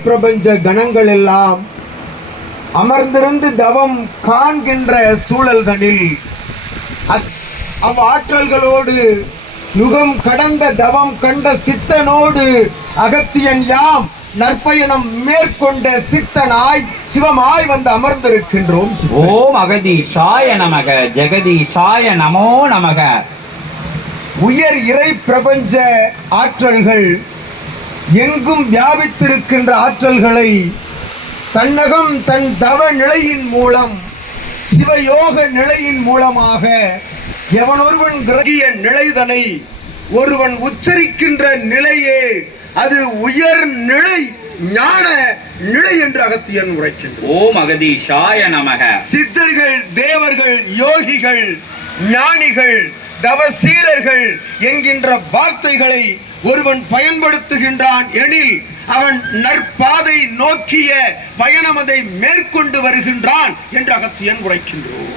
பிரபஞ்ச கணங்கள் எல்லாம் அமர்ந்திருந்து தவம் காண்கின்ற சூழல்தனில் அத்- அவ்வாற்றல்களோடு யுகம் கடந்த தவம் கண்ட சித்தனோடு அகத்தியன் யாம் நற்பயணம் மேற்கொண்ட சித்தனாய் சிவமாய் வந்து அமர்ந்திருக்கின்றோம். ஓம் அகதீஷாய நமக ஜெகதீஷாய நமோ நமக உயர் இறை பிரபஞ்ச ஆற்றல்கள் எங்கும் வியாபித்திருக்கின்ற ஆற்றல்களை தன்னகம் தன் தவ நிலையின் மூலம் சிவயோக நிலையின் மூலமாக எவனொருவன் கிரகிய நிலைதனை ஒருவன் உச்சரிக்கின்ற நிலையே அது உயர் நிலை ஞான நிலை என்று அகத்தியன் உரைக்கின்றான். ஓம் அகதீஷாய நமக. சித்தர்கள் தேவர்கள் யோகிகள் ஞானிகள் தவசீலர்கள் என்கின்ற வார்த்தைகளை ஒருவன் பயன்படுத்துகின்றான் எனில் அவன் நற்பாதை நோக்கிய பயணம் அதை மேற்கொண்டு வருகின்றான் என்று அகத்தியன் உரைக்கின்றோம்.